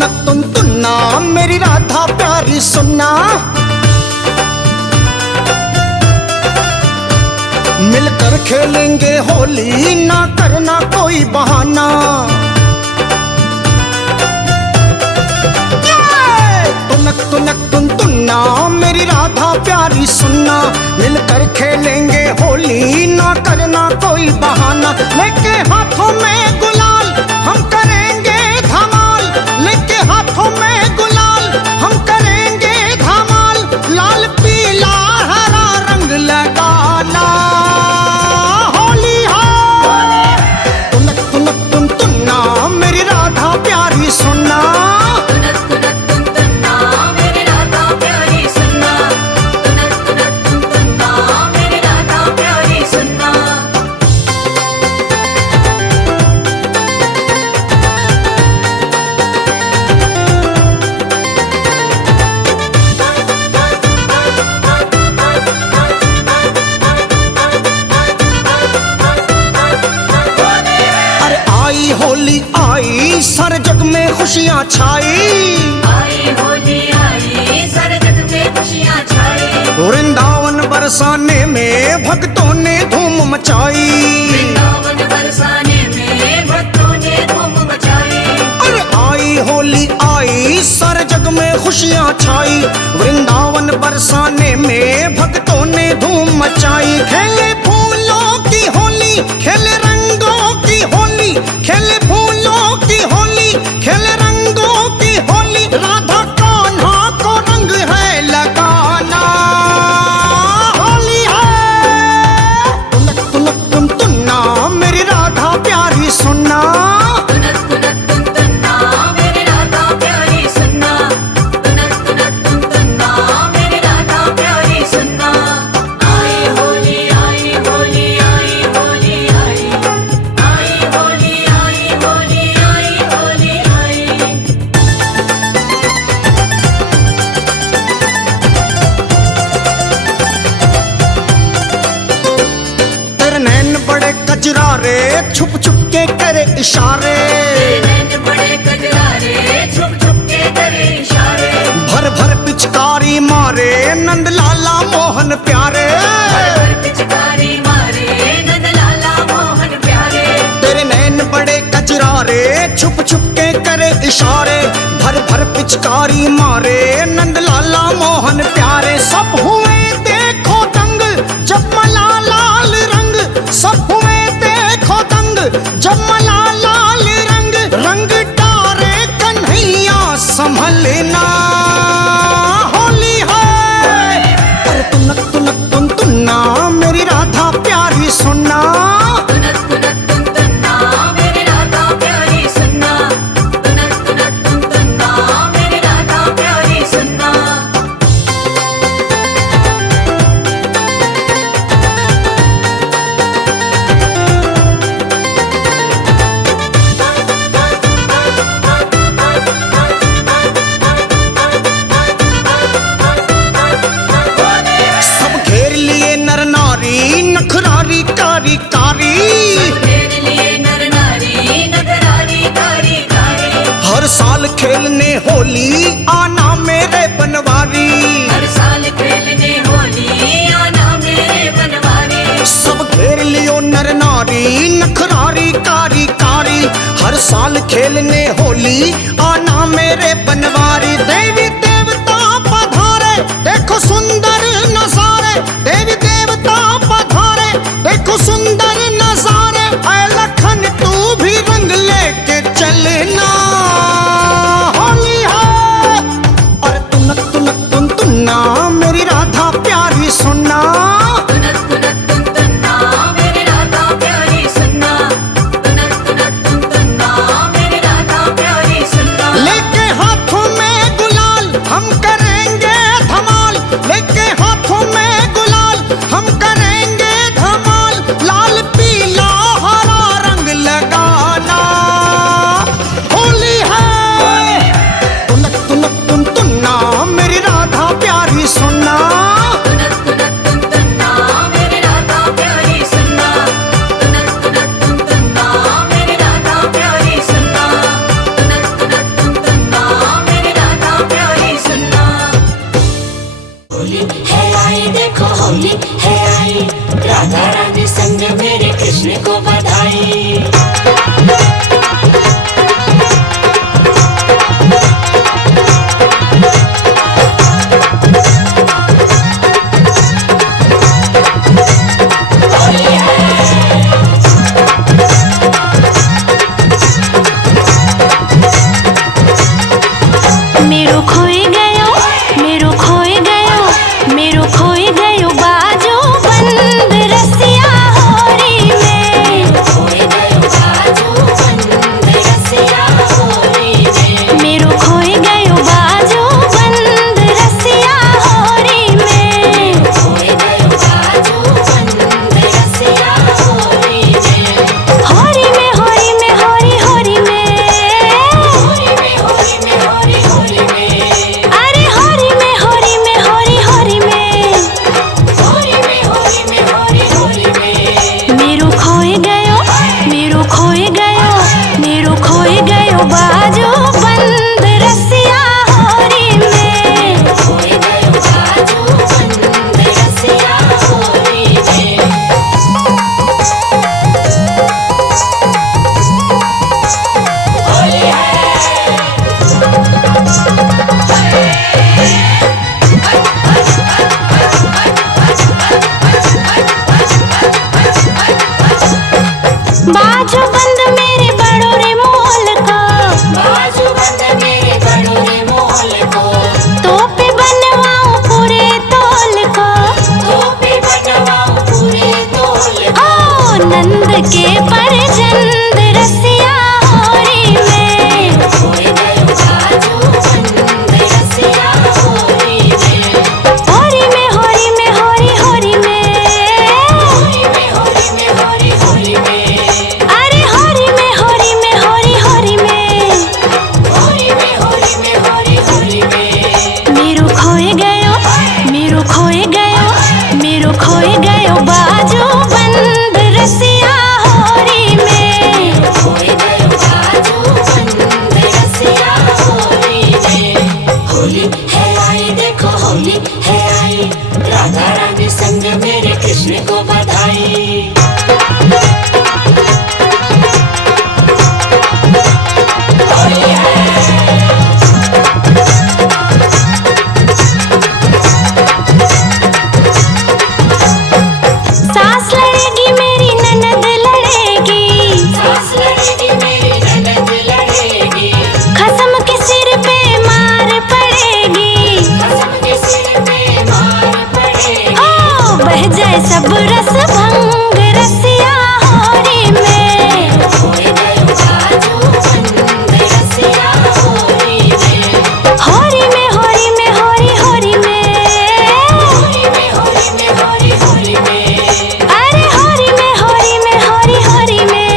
तुनक तुन तुन्ना मेरी राधा प्यारी सुनना। मिलकर खेलेंगे होली ना करना कोई बहाना। तुनक तुनक तुन तुन्ना मेरी राधा प्यारी सुनना। मिलकर खेलेंगे होली ना करना कोई बहाना। लेके हाथों में गुलाल हम करेंगे धमाल। लेके हाथों में गुलाल हम करेंगे धमाल। लाल पीला हरा रंग लगाना होली है। तुनक तुनक तुन तुन्ना मेरी राधा प्यारी सुनना। होली आई सारे जग में खुशियाँ छाई। आई होली आई सारे जग में खुशियाँ छाई। वृंदावन बरसाने में भक्तों ने धूम मचाई। वृंदावन बरसाने में भक्तों ने धूम मचाई। अरे आई होली आई सारे जग में खुशियाँ छाई। वृंदावन बरसाने में भक्तों ने धूम मचाई। खेले फूलों की होली खेले रंगों की होली। खेले फूलों की होली खेले रंगों की होली। राधा कान्हा को रंग है लगाना होली है। तुनक तुनक तुन तुन्ना मेरी राधा प्यारी सुनना। तुनक तुनक तुन तुन्ना मेरी राधा प्यारी सुनना। तुनक तुनक तुन तुन्ना मेरी राधा प्यारी सुनना। आई होली आई होली आई होली आई। आई होली आई होली आई होली आई। तेरे नैन बड़े कजरारे छुप छुप के करे इशारे। नैन बड़े कजरारे छुप छुप के करे इशारे। भर भर पिचकारी मारे नंद लाला मोहन प्यारे। भर पिचकारी मारे नंद लाला मोहन प्यारे। तेरे नैन बड़े कजरारे छुप छुप के करे इशारे। भर भर पिचकारी मारे नंद लाला मोहन प्यारे। सब हुए देखो दंग जब मला लाल रंग। सब हुए देखो दंग जब मला लाल रंग। रंग डारे कन्हैया संभलना होली है। अरे तुनक तुनक तुन तुन्ना मेरी राधा प्यारी सुनना। तुनक तुनक तुन तुन्ना मेरी राधा प्यारी सुनना। तुनक तुनक तुन तुन्ना मेरी राधा प्यारी सुनना। सब घेर लिए नर नारी नखरारी कारी कारी। मेरे लिए नर नारी नगरारी कारी कारी। हर साल खेलने होली आना मेरे बनवारी। हर साल खेलने होली आना मेरे बनवारी। सब घेर लियो नर नारी नखरारी कारी कारी। हर साल खेलने होली आना मेरे बनवारी। देवी देवता पधारे देखो सुंदर नजारे। देवी देवता पधारे देखो सुंदर नजारे। ऐ लखन तू भी रंग लेके चलना होली है। और तुनक तुनक तुन तुन्ना मेरी राधा प्यारी सुनना। तुनक तुनक तुन तुन्ना मेरी राधा प्यारी सुनना। तुनक तुनक तुन तुन्ना मेरी राधा प्यारी सुनना। लेके हाथों में कृष्ण को बधाई। होली है। सास लड़ेगी मेरी ननद लड़ेगी, सास लड़ेगी मेरी ननद लड़ेगी, खसम के सिर पे मार पड़ेगी, कसम के सिर पे मार पड़ेगी। ओ बह जाए सब रस भंग रसिया होरी में, खोए गयो बाजू बंद रसिया होली में। होरी में होरी में होरी होरी में, होली में होली में होली होली में। अरे होरी में होरी में होरी होरी में,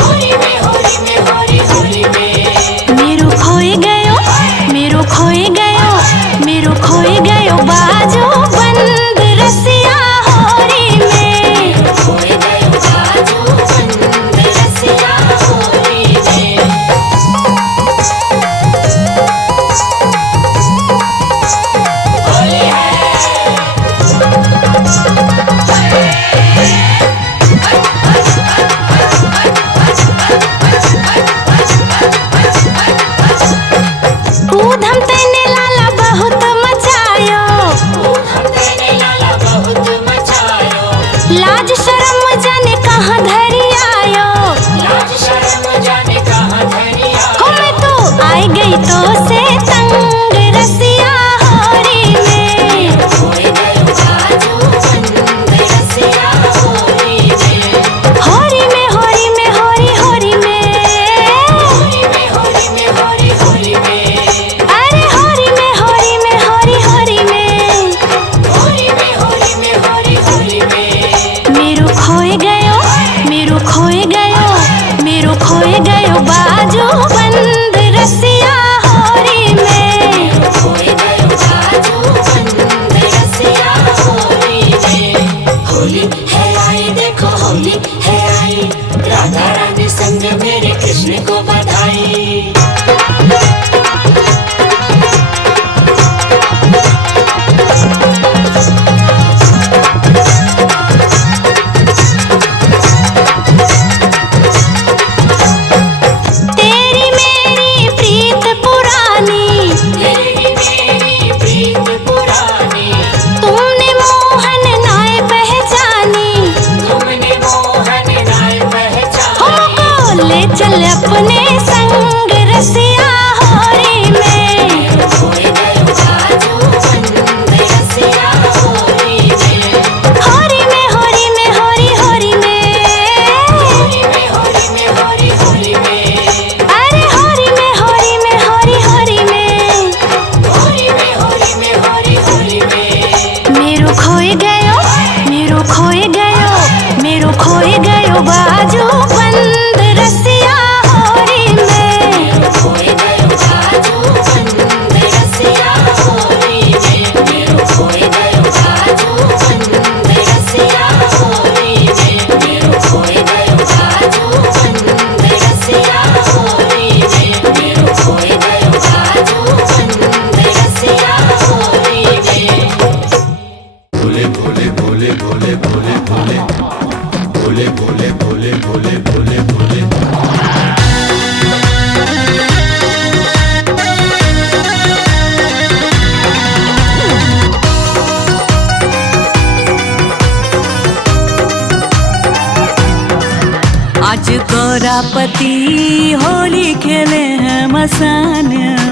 होली में होली में होली होली में। मेरो खोए गयो, मेरो खोए गयो, मेरो खोए गयो बाजू बंद रसिया होरी में। खोए गयो बाजू बंद रसिया होली में। होली है। ऊधम तेने लाला बहुत मचायो, हम तेने लाला बहुत मचायो, लाज शर्म जाने कहाँ धरी आयो, लाज शर्म जाने कहाँ धरिया। हो मैं तो आई गई तो से तंग रसिया होरी में। खोए गयो बाजू बंद रसिया होली में। होरी में होरी में होरी होरी में, होली में होली में होली होली में। अरे होरी में होरी में होरी होरी में, होली में होली में होली होली में। मेरो खोए गयो, मेरो खोए गयो, मेरो खोए गयो बाजू बंद रसिया होरी में। खोए गयो बाजू बंद रसिया होली में। होली है आई देखो होली है आई, राधा रानी संग मेरे कृष्ण को बधाई। तेरी मेरी प्रीत पुरानी, तेरी मेरी प्रीत पुरानी, तुमने मोहन नाय पहचानी, तुमने मोहन नाय पहचानी। हमको ले चल अपने संग रसिया होरी में। खोए गयो बाजू बंद रसिया होली में। होरी में होरी में होरी होरी में, होली में होली में होली होली में। अरे होरी में होरी में होरी होरी में, होली में होली में होली होली में। मेरो खोए गयो, मेरो खोए गयो, मेरो खोए गयो बाजू बंद रसिया होरी में। खोए गयो बाजू बंद रसिया होली में। मेरो खोए गयो बाजू बंद रसिया होली में। मेरो खोए गयो बाजू बंद रसिया होली में। मेरो खोए गयो बाजू बंद रसिया होली में। भोले भोले भोले भोले भोले भोले भोले भोले भोले भोले भोले भोले। आज गौरापति होली खेले हैं मसान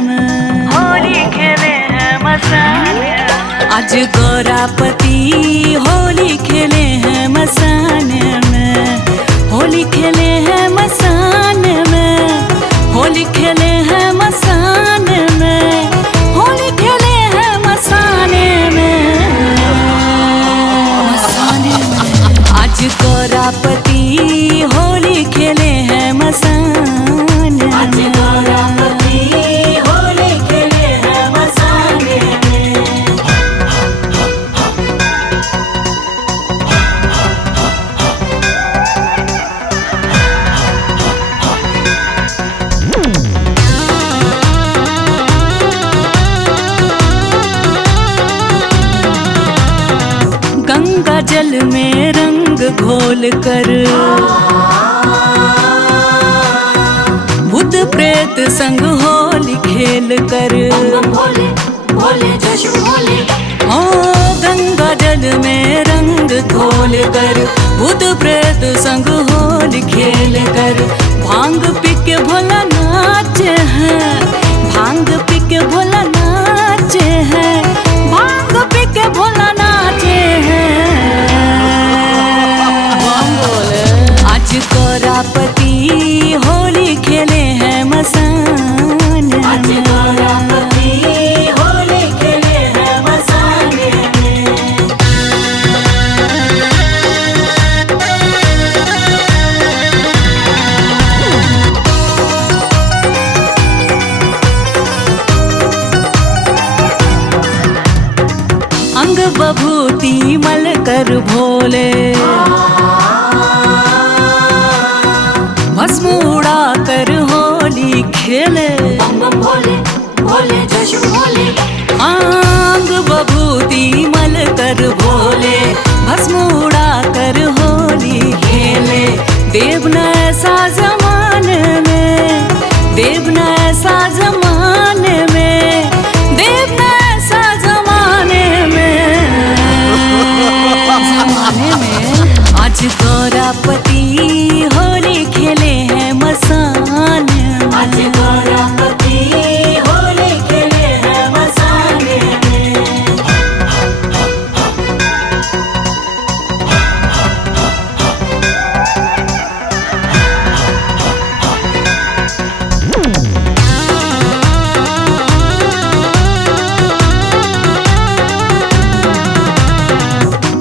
में, होली खेले हैं मसान में। आज गौरापति होली खेले हैं मसान में, होली खेले हैं मसान में, होली खेले हैं मसान में, होली खेले हैं मसान में, मसान में। आज गौरापति होली खेले हैं मसान में। आज गौरापति होली खेले हैं मसान में। जल में रंग घोल कर भूत प्रेत संग होली खेल कर भोले भोले जशु भोले ओ गंगा जल में रंग घोल कर भूत प्रेत संग होली खेल कर भांग पी के भोला नाच है भांग पी के भोला नाच है भांग पी के भोला नाच है आज कोरापति होली खेले हैं मसान आज कोरापति होली खेले हैं मसान में अंग बभूति मल कर भोले भस्म उड़ा कर होली खेले बम बम भोले भोले जशु भोले अंग बभूति मल कर भोले भस्म उड़ा कर होली खेले देव न ऐसा जमान में देव न ऐसा जमान में देव न ऐसा जमाने में आज कोरापति होली खेले हैं मसान आज कोरापति होली खेले हैं मसान में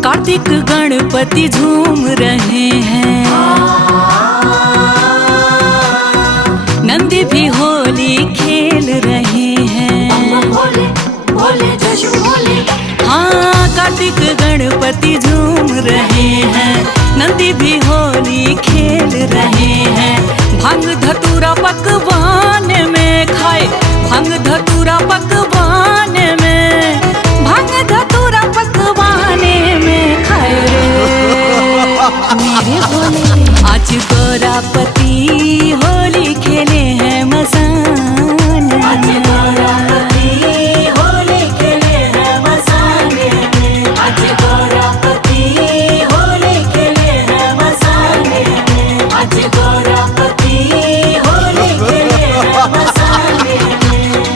कार्तिक गणपति झूम रहे हैं नंदी भी होली खेल रहे हैं भोले भोले जशु भोले हाँ कार्तिक गणपति झूम रहे हैं नंदी भी होली खेल रहे हैं भांग धतूरा पकवान में खाए भांग धतूरा पकवान में भांग धतूरा पकवान में खाए मेरे भोले आज कोरापति होली खेले हैं मसान आज कोरापति होली खेले हैं मसान में आज कोरापति होली खेले हैं मसान में आज कोरापति होली खेले हैं मसान में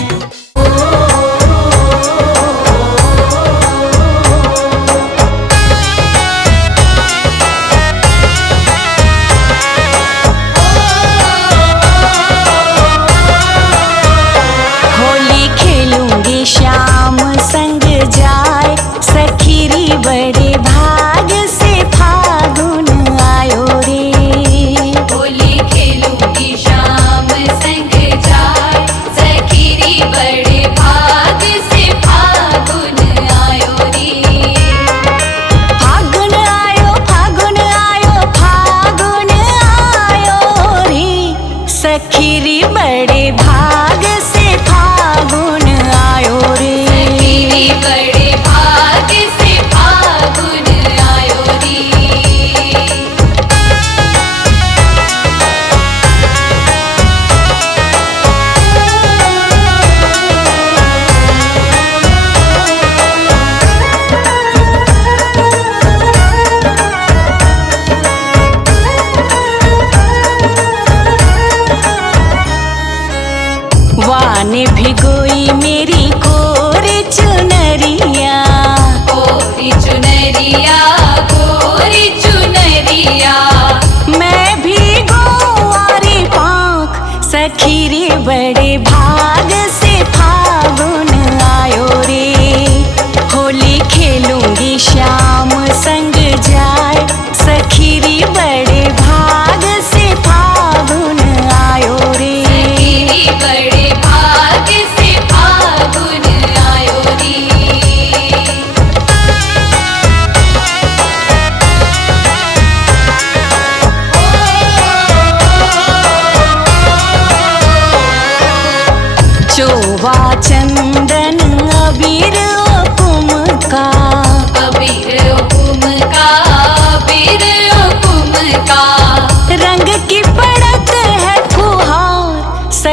होली खेलूंगी श्याम संग जाए सखीरी बड़े भाग से फागुन आयो रे होली खेलूंगी शाम संग जाए सखीरी बड़े भाग से फागुन आयो रे फागुन आयो फागुन आयो फागुन आयो रे सखीरी बड़े भाग से फागुन आयो रे सखीरी बड़े भाग से फागुन आयो रे वाने भिगोई मेरी कोरी चुनरिया गोरी चुनरिया गोरी चुनरिया मैं भी गोवारी पाँख सखीरी बड़े भाग से फागुन आयो रे होली खेलूंगी श्याम संग जाए सखीरी बड़े भाग से फागुन आयो रे सखीरी बड़े भाग से फागुन आयो रे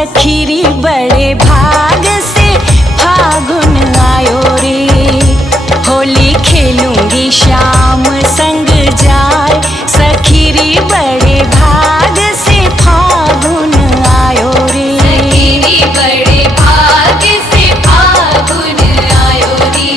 सखीरी बड़े भाग से फागुन आयो रे। होली खेलूंगी शाम संग जाए, सखीरी बड़े भाग से फागुन आयो रे। सखीरी बड़े भाग से फागुन आयो रे।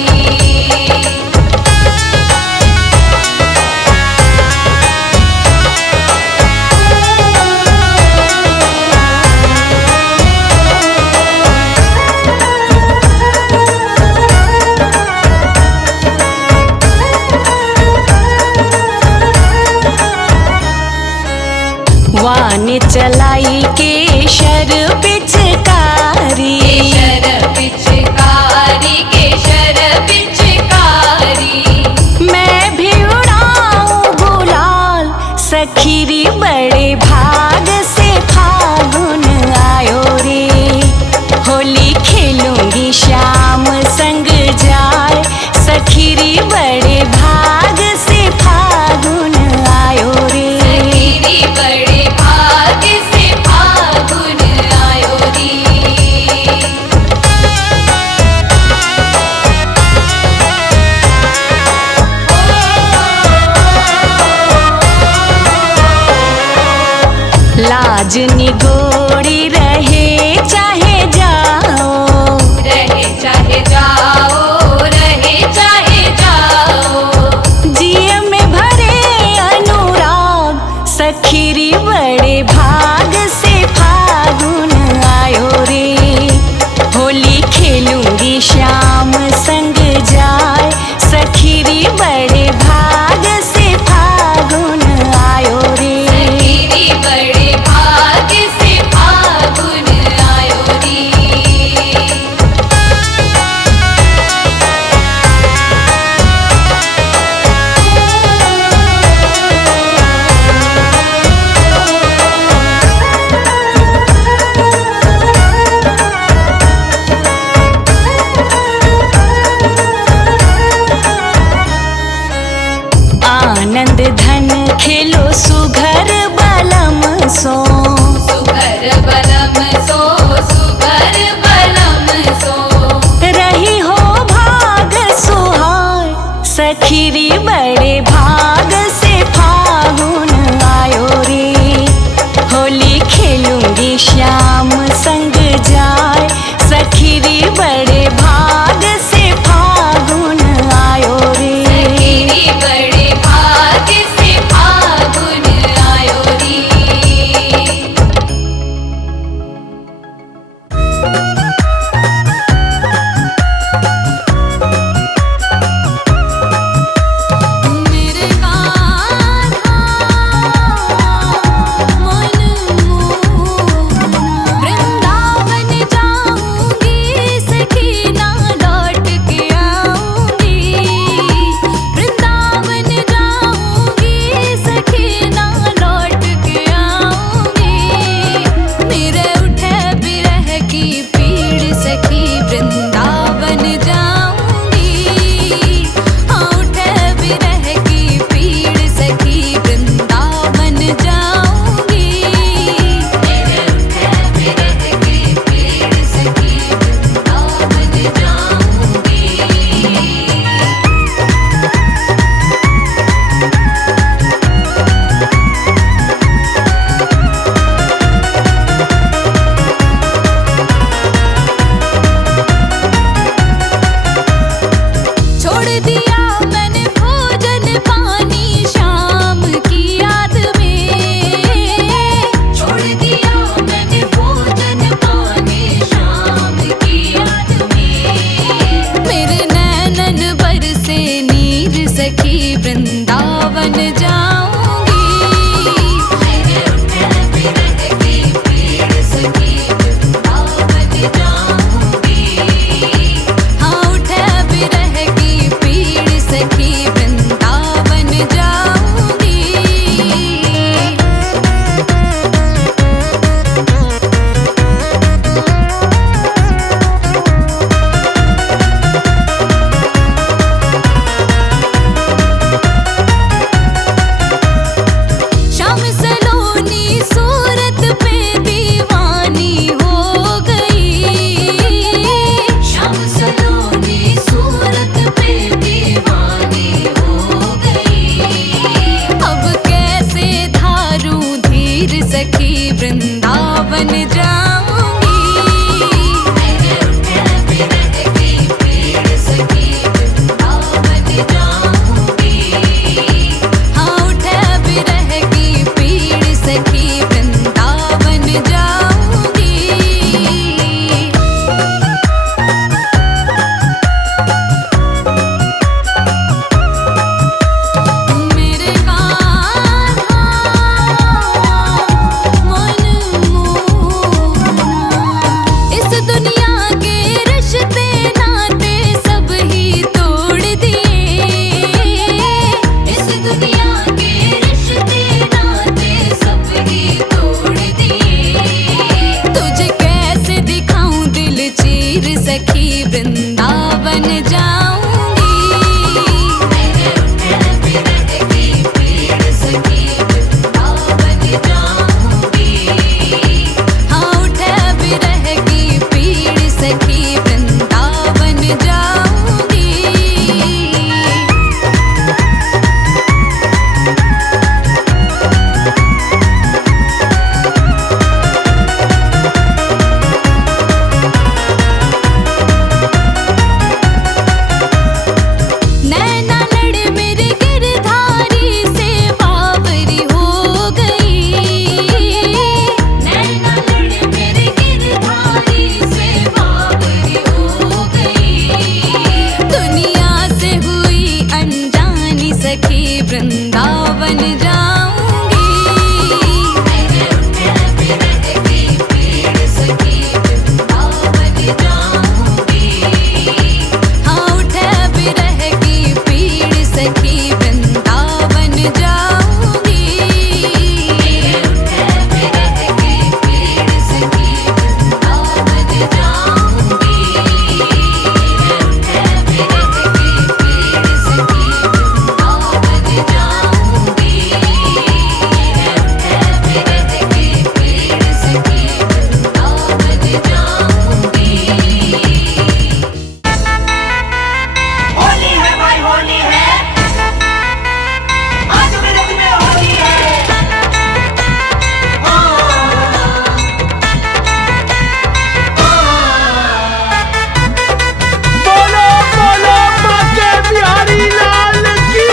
वान चलाई केशर पिचकारी, केशर पिचकारी, केशर पिचकारी। मैं भी उड़ाऊं गुलाल, सखीरी बड़े भाग से फागुन आयो रे। होली खेलूंगी शाम संग जाए, सखीरी बड़े भाग से फागुन आयो रे। सखीरी बड़े भाग से फागुन आयो रे। लाज निगोड़ी रहे चाहे जाओ, रहे चाहे जाओ, रहे चाहे जाओ। जिय में भरे अनुराग, सखीरी बड़े भाग से फागुन आयो रे। होली खेलूंगी शाम संग जाए, सखीरी बड़े भाग से फागुन आयो रे। सखीरी बड़े भाग से फागुन आयो रे। आनंद धन खेलो सुघर बलम सो, सुघर बलम सो, सुघर बलम सो। रही हो भाग सुहाय, सखीरी बड़े भाग से फागुन आयो रे। होली खेलूंगी शाम संग जाए, सखीरी बड़े भाग से फागुन आयो रे। सखीरी बड़े भाग से फागुन आयो रे। मेरे कान्हा मन मोहना, वृंदावन बन जाऊंगी। मेरे उठे बिरह की पीड़ सखी वृंदावन जाऊंगी। हाँ उठे बिरह की पीड़ सखी वृंदावन जाऊंगी। मेरे कान्हा मन मोहना, इस दुनिया के रिश्ते नाते सब ही तोड़ दिए। इस दुनिया के रिश्ते नाते सब ही तोड़ दिए। तुझे कैसे दिखाऊं दिल चीर सखी वृंदावन जाऊंगी। मेरे उठे बिरह की पीड़ सखी वृंदावन जाऊंगी। हाँ उठे बिरह की पीड़ सखी वृंदावन जाऊंगी। नैना लड़े मेरे गिरधारी से बावरी हो गई। नैना लड़े मेरे गिरधारी से बावरी हो गई। दुनिया से हुई अनजानी सखी वृंदावन जाऊंगी। मेरे उठे बिरह की पीड़ सखी वृंदावन जाऊंगी। हाँ उठे बिरह की पीड़ सखी वृंदावन जाऊंगी। मेरे उठे बिरह की पीड़ सखी वृंदावन जाऊंगी। मेरे उठे बिरह की पीड़ सखी वृंदावन जाऊंगी। मेरे उठे बिरह की पीड़ सखी वृंदावन जाऊंगी। होली है भाई होली है, आज मेरे में होली है। बोलो बोलो बाके बिहारी लाल की।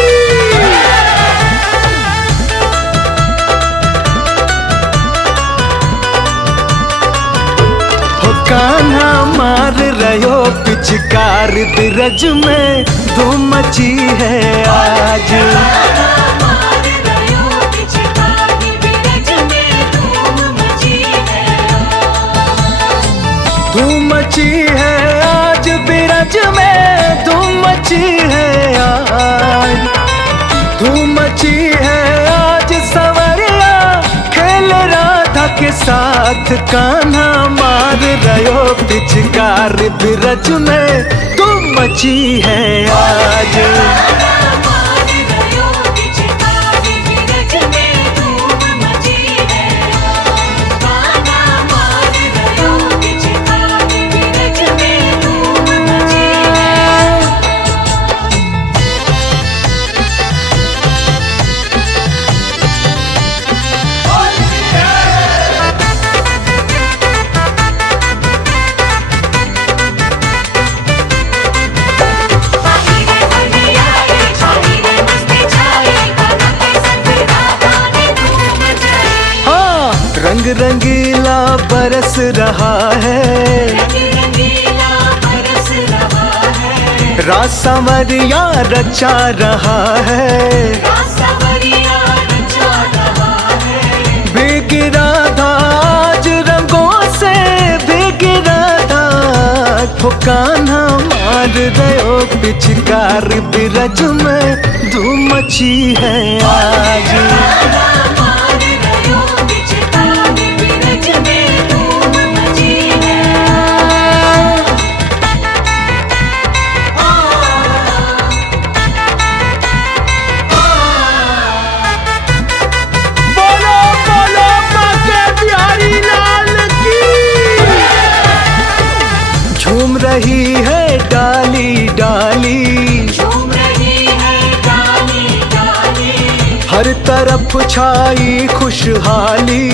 हो कान्हा मार रहो पिचकार बिरज में धूम मची है आज। मार रयो पिचकारी बिरज में धूम मची है। धूम मची है आज बिरज में धूम मची है आज। धूम मची है आज सवरिया खेल राधा के साथ। कान्हा मार रहो पिचकार बिरज में धूम मची है आज। मार रयो पिचकारी बिरज में धूम मची है। गाना मार रयो पिचकारी बिरज में धूम मची है। हाँ रंग रंगीला बरस रहा है। रास सांवरिया रचा रहा है। भीगी राधा आज रंगों से भीगी राधा। हो कान्हा मार रहो पिचकार बिरज में धूम मची है आज। बोलो बोलो बाके बिहारी लाल की। झूम रही है डाली डाली, हर तरफ छाई खुशहाली।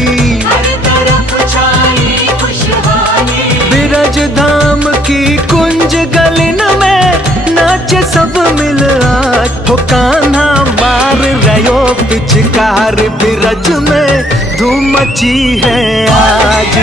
हो कान्हा मार रयो पिचकार बिरज में धूम मची है आज।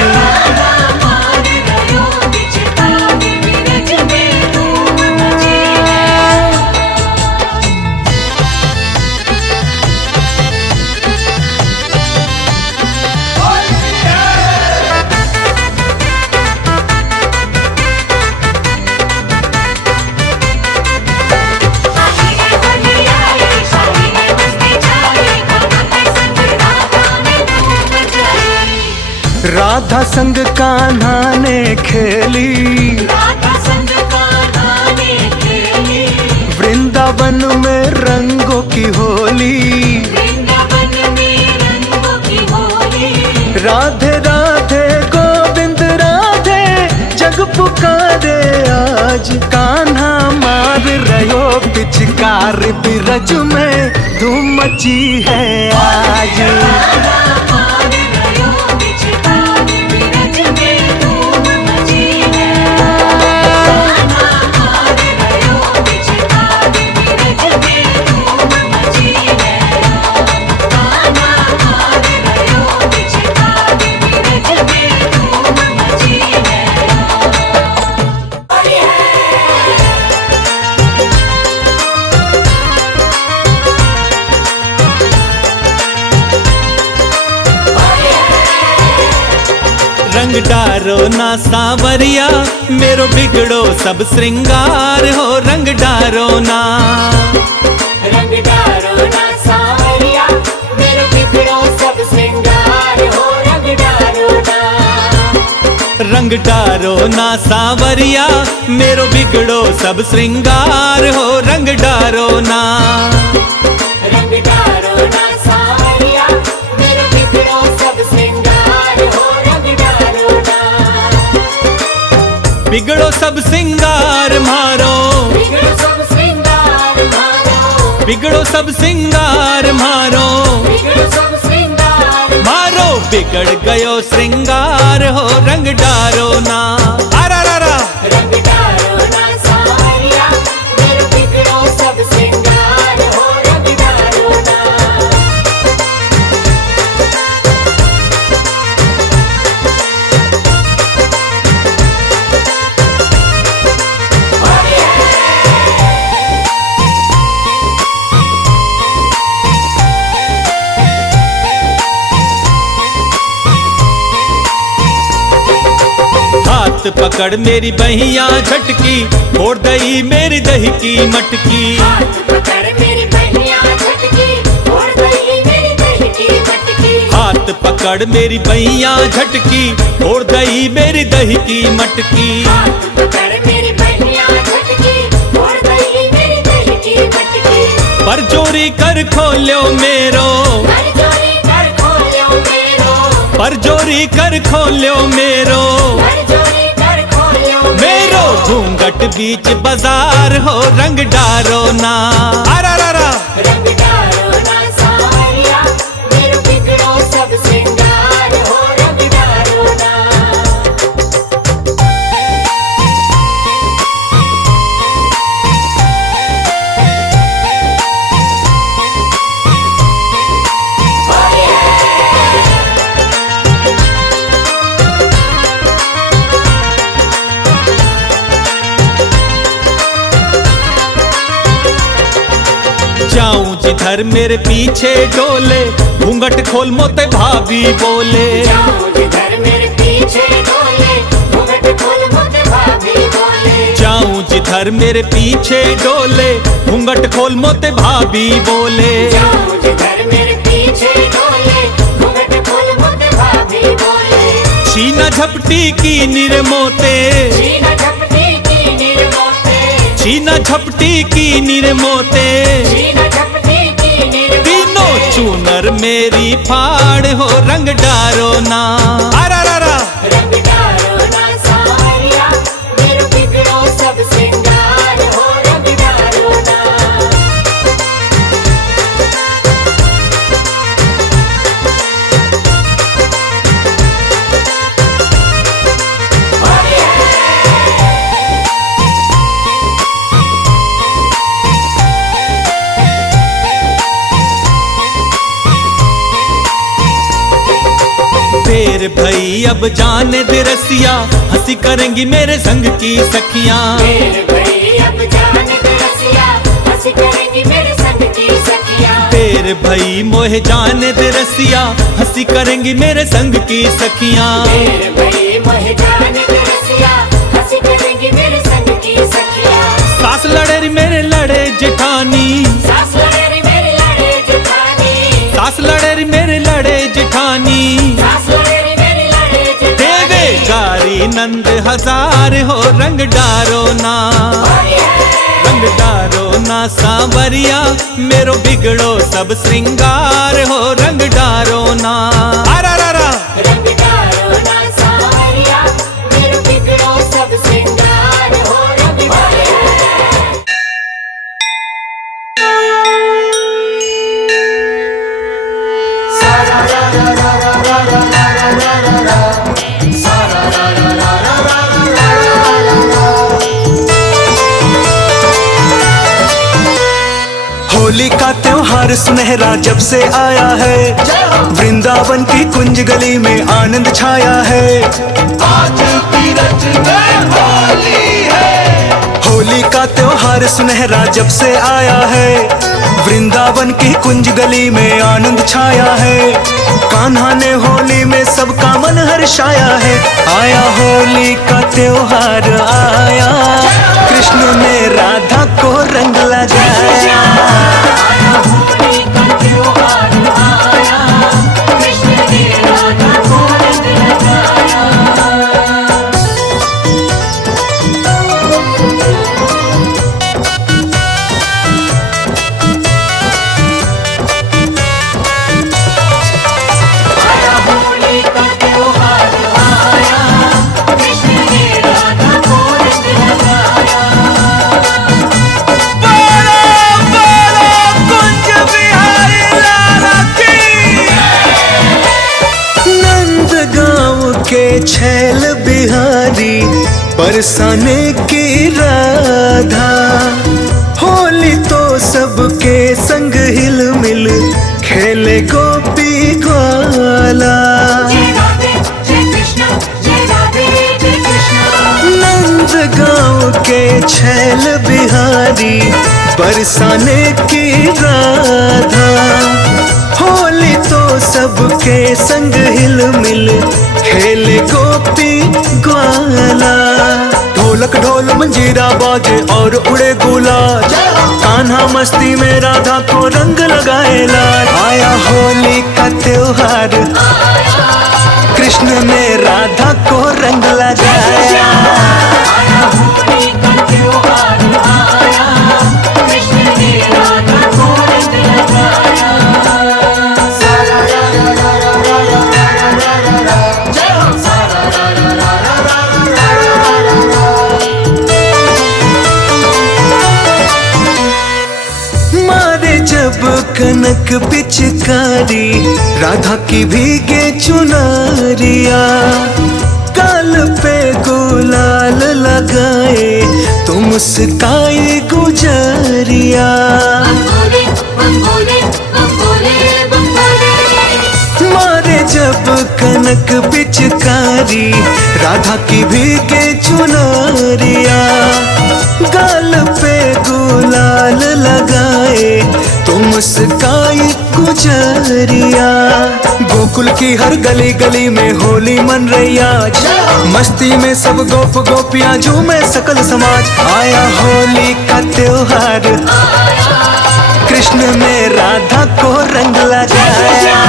राधा संग कान्हा ने खेली, राधा संग कान्हा ने खेली, वृंदावन में रंगों की होली, वृंदावन में रंगों की होली। राधे राधे गोविंद राधे जग पुकारे आज। कान्हा मार रयो पिचकार बिरज में धूम मची है आज। रंग डारो ना सांवरिया मेरो बिगड़ो सब श्रृंगार हो। रंग डारो ना, रंग डारो ना सांवरिया मेरो बिगड़ो सब श्रृंगार हो। रंग डारो ना, रंग डारो ना सांवरिया मेरो बिगड़ो सब श्रृंगार हो। रंग डारो ना, रंग डारो ना सांवरिया मेरो बिगड़ो सब श्रृंगार हो। रंग डारो ना, बिगड़ो सब श्रृंगार मारो, बिगड़ो सब श्रृंगार मारो, बिगड़ो सब श्रृंगार मारो, बिगड़ो सब श्रृंगार मारो बिगड़ गयो श्रृंगार हो। रंग डारो ना, अरा रा रा। रंग डारो ना सांवरिया मेरो बिगड़ो सब श्रृंगार हो। रंग डारो ना, हाथ पकड़ मेरी बहिया झटकी, फोड़ दई मेरी दही की मटकी। हाथ पकड़ मेरी बहिया झटकी, फोड़ दई मेरी दही की मटकी। हाथ पकड़ मेरी बहिया झटकी, फोड़ दई मेरी दही की मटकी। हाथ पकड़ मेरी बहिया झटकी, फोड़ दई मेरी दही की मटकी। पर जोरी कर खोल्यो मेरो, कर चोरी कर खोल्यो मेरो, पर जोरी कर खोल्यो मेरो, कर चोरी कर खोल्यो मेरो घूंघट बीच बाजार हो। रंग डारो ना, अरा रा रा। रंग डारो ना सांवरिया मेरो बिगड़ो सब श्रृंगार हो। रंग डारो ना, जाऊं जिधर मेरे पीछे डोले, घूंघट खोल मोते भाभी बोले। जाऊं जिधर मेरे पीछे डोले, घूंघट खोल मोते भाभी बोले। जाऊं जिधर मेरे पीछे डोले, घूंघट खोल मोते भाभी बोले। जाऊं जिधर मेरे पीछे डोले, घूंघट खोल मोते भाभी बोले। छीना झपटी की निरमोते, छीना झपटी की निर्मोते, छीना झपटी की निरमोते। छीना झपटी की निर्मोते। तीनों चूनर मेरी फाड़ हो। रंग डारो ना, अरा रा रा। रंग डारो ना सांवरिया मेरो बिगड़ो सब श्रृंगार हो। रंग डारो ना, अब जाने दे रसिया, हंसी करेंगी मेरे संग की सखियां। मेरे भाई अब जाने दे रसिया, हंसी करेंगी मेरे संग की सखियां। तेरे भाई मोहे जाने दे रसिया, हंसी करेंगी मेरे संग की सखियां। मेरे भाई मोहे जाने दे रसिया, हंसी करेंगी मेरे संग की सखियां। सास लड़े रे मेरे लड़े जेठानी, सास लड़े रे मेरे लड़े जेठानी, सास लड़े रे मेरे लड़े जेठानी। सास लड़े रे मेरे लड़े जेठानी। देवे गारी नंद हजार हो, रंग डारो ना, रंग डारो ना सांवरिया, मेरो बिगड़ो सब श्रृंगार हो, रंग डारो ना। अरा रा रा रंग डारो ना सांवरिया, मेरो बिगड़ो सब श्रृंगार हो, रंग डारो। होली का त्योहार सुनहरा जब से आया है, वृंदावन की कुंज गली में आनंद छाया है। आज तीरथ में होली है। होली का त्योहार सुनहरा जब से आया है, वृंदावन की कुंज गली में आनंद छाया है। कान्हा ने होली में सबका मन हर्षाया है। आया होली का त्योहार आया, कृष्ण ने राधा को रंग लगाया। छैल बिहारी बरसाने की राधा, होली तो सबके संग हिल मिल खेले गोपी ग्वाला। नंद गाँव के छैल बिहारी बरसाने की राधा, होली तो सबके संग हिल मिल खेले गोपी ग्वाला। ढोलक ढोल मंजीरा बाजे और उड़े गुलाल, कान्हा मस्ती में राधा को रंग लगाए लाल। आया होली का त्योहार, कृष्ण ने राधा को रंग लगाया। कनक पिचकारी राधा की भीगे चुनरिया, काल पे गुलाल लगाए तो मुस्काई गुजरिया। मारे जब कनक पिचकारी राधा की भीगे चुनरिया, गाल पे गुलाल लगाए तो मुस्काई गुजरिया। गोकुल की हर गली गली में होली मन रही आज, मस्ती में सब गोप गोपियां झूमे सकल समाज। आया होली का त्योहार, कृष्ण ने राधा को रंग लगाया।